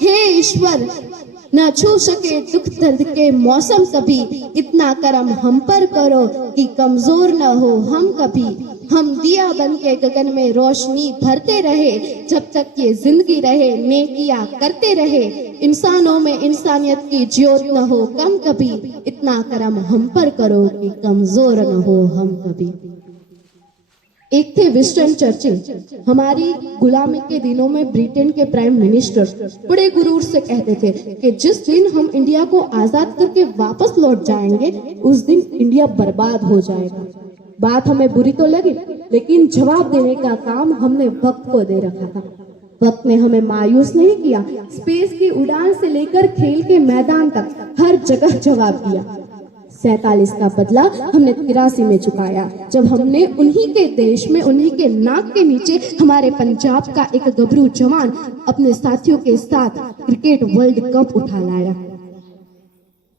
हे ईश्वर, न छू सके दुख दर्द के मौसम कभी, इतना करम हम पर करो कि कमजोर न हो हम कभी। हम दिया बन के गगन में रोशनी भरते रहे, जब तक ये जिंदगी रहे नेकियां करते रहे। इंसानों में इंसानियत की ज्योत न हो कम कभी, इतना करम हम पर करो कि कमजोर न हो हम कभी। एक थे विंस्टन चर्चिल, हमारी गुलामी के दिनों में ब्रिटेन के प्राइम मिनिस्टर, बड़े गुरूर से कहते थे कि जिस दिन हम इंडिया को आजाद करके वापस लौट जाएंगे उस दिन इंडिया बर्बाद हो जाएगा। बात हमें बुरी तो लगी, लेकिन जवाब देने का काम हमने वक्त को दे रखा था। वक्त ने हमें मायूस नहीं किया, स्पेस की उड़ान से लेकर खेल के मैदान तक हर जगह जवाब दिया। 47 का बदला हमने 83 में चुकाया, जब हमने उन्हीं के देश में, उन्हीं के नाक के नीचे हमारे पंजाब का एक गबरू जवान अपने साथियों के साथ क्रिकेट वर्ल्ड कप उठा लाया।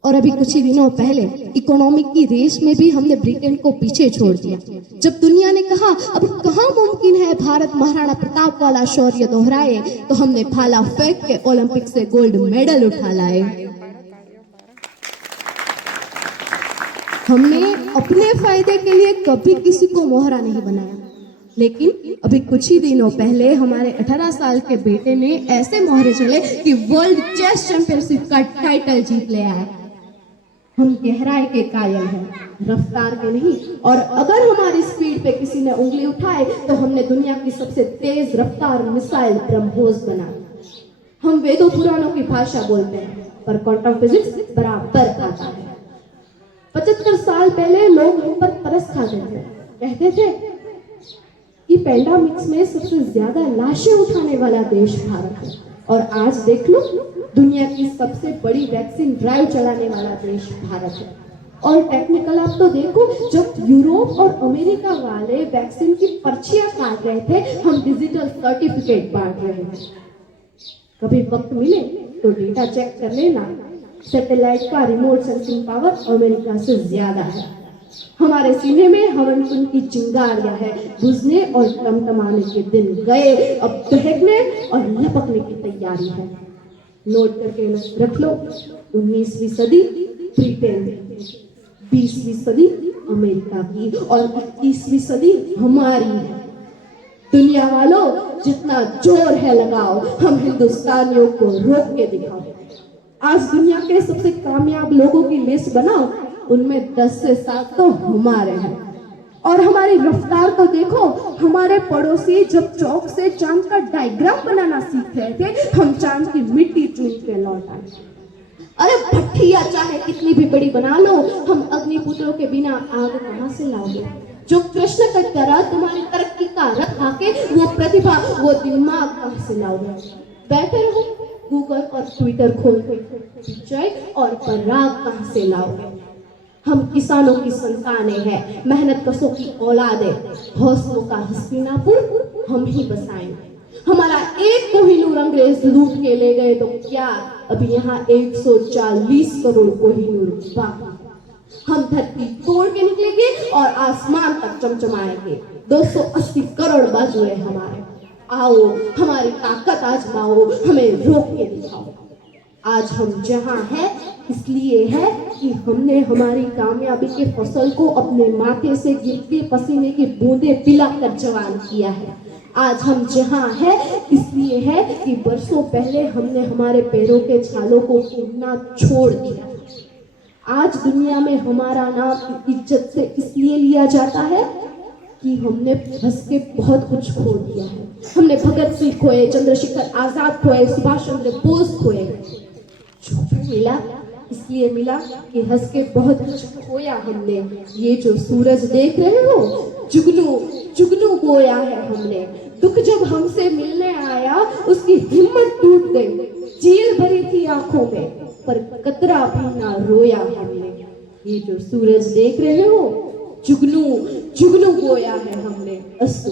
और अभी कुछ ही दिनों पहले इकोनॉमिक की रेस में भी हमने ब्रिटेन को पीछे छोड़ दिया। जब दुनिया ने कहा अब कहाँ मुमकिन है भारत महाराणा प्रताप वाला शौर्य दोहराए, तो हमने भाला फेंक के ओलंपिक से गोल्ड मेडल उठा लाए। हमने अपने फायदे के लिए कभी किसी को मोहरा नहीं बनाया, लेकिन अभी कुछ ही दिनों पहले हमारे 18 साल के बेटे ने ऐसे मोहरे चले कि वर्ल्ड चेस चैंपियनशिप का टाइटल जीत ले आया। हम गहराई के कायल हैं, रफ्तार के नहीं। और अगर हमारी स्पीड पे किसी ने उंगली उठाए तो हमने दुनिया की सबसे तेज रफ्तार मिसाइल ब्रह्मोस बना। हम वेदों पुराणों की भाषा बोलते हैं, पर क्वांटम फिजिक्स बराबर आता है। 75 साल पहले लोग हम पर तरस खाते थे, कहते थे कि पैंडेमिक्स में सबसे ज्यादा लाशें उठाने वाला देश भारत है। और आज देख लो, दुनिया की सबसे बड़ी वैक्सीन ड्राइव चलाने वाला देश भारत है। और टेक्निकल आप तो देखो, जब यूरोप और अमेरिका वाले वैक्सीन की पर्चियां काट रहे थे, हम डिजिटल सर्टिफिकेट बांट रहे थे। कभी वक्त मिले तो डेटा चेक कर लेना, सैटेलाइट का रिमोट सेंसिंग पावर अमेरिका से ज्यादा है। हमारे सीने में हवन कुंड की चिंगारियां है, बुझने और टमटमाने के दिन गए, अब दहकने और लपकने की तैयारी है। नोट करके रख लो, 19वीं सदी ब्रिटेन, 20वीं सदी अमेरिका की और 21वीं सदी हमारी है। दुनिया वालों, जितना जोर है लगाओ, हम हिंदुस्तानियों को रोक के दिखाओ। आज दुनिया के सबसे कामयाब लोगों की लिस्ट बनाओ, उनमें 10 से 7 तो हमारे हैं। और हमारी रफ्तार तो देखो, हमारे पड़ोसी जब चौक से चांद का डायग्राम बनाना सीख रहे थे, हम चांद की मिट्टी चुन के लौट आए। अरे भट्टिया चाहे कितनी भी बड़ी बना लो, हम अग्निपुत्रों के बिना आग कहां से लाओगे? जो कृष्ण की तरह तुम्हारी तरक्की का रथ आके वो प्रतिभा, वो दिमाग कहां से लाओगे? बैठे रहो गूगल और ट्विटर खोल के, विजय और पराग कहां से लाओगे? हम किसानों की संतानें हैं, मेहनत कशों की औलादें, हौसलों का हस्तिनापुर हम ही बसाएंगे। हमारा एक कोहिनूर अंग्रेज लूट के ले गए तो क्या, अभी यहाँ 140 करोड़ कोहिनूर बाकी। हम धरती तोड़ के निकलेंगे और आसमान तक चमचमाएंगे। 280 करोड़ बाजुए हमारे। आओ हमारी ताकत आजमाओ, हमें रोक के दिखाओ। आज हम जहां हैं इसलिए है कि हमने हमारी कामयाबी के फसल को अपने माथे से गिरते पसीने की बूंदे पिलाकर जवान किया है। आज हम जहां हैं इसलिए है कि बरसों पहले हमने हमारे पैरों के छालों को उड़ना छोड़ दिया। आज दुनिया में हमारा नाम इज्जत से इसलिए लिया जाता है कि हमने हंस के बहुत कुछ खो दिया है। हमने भगत सिंह खोए, चंद्रशेखर आजाद खोए, सुभाष चंद्र बोस खोए। जो भी मिला इसलिए मिला कि हंस के बहुत कुछ खोया हमने। ये जो सूरज देख रहे हो, जुगनू जुगनू बोया है हमने। दुख जब हमसे मिलने आया उसकी हिम्मत टूट गई, चील भरी थी आंखों में, पर कतरा भी ना रोया हमने। ये जो सूरज देख रहे हो, जुगनू जुगनू बोया है हमने। अस्तु।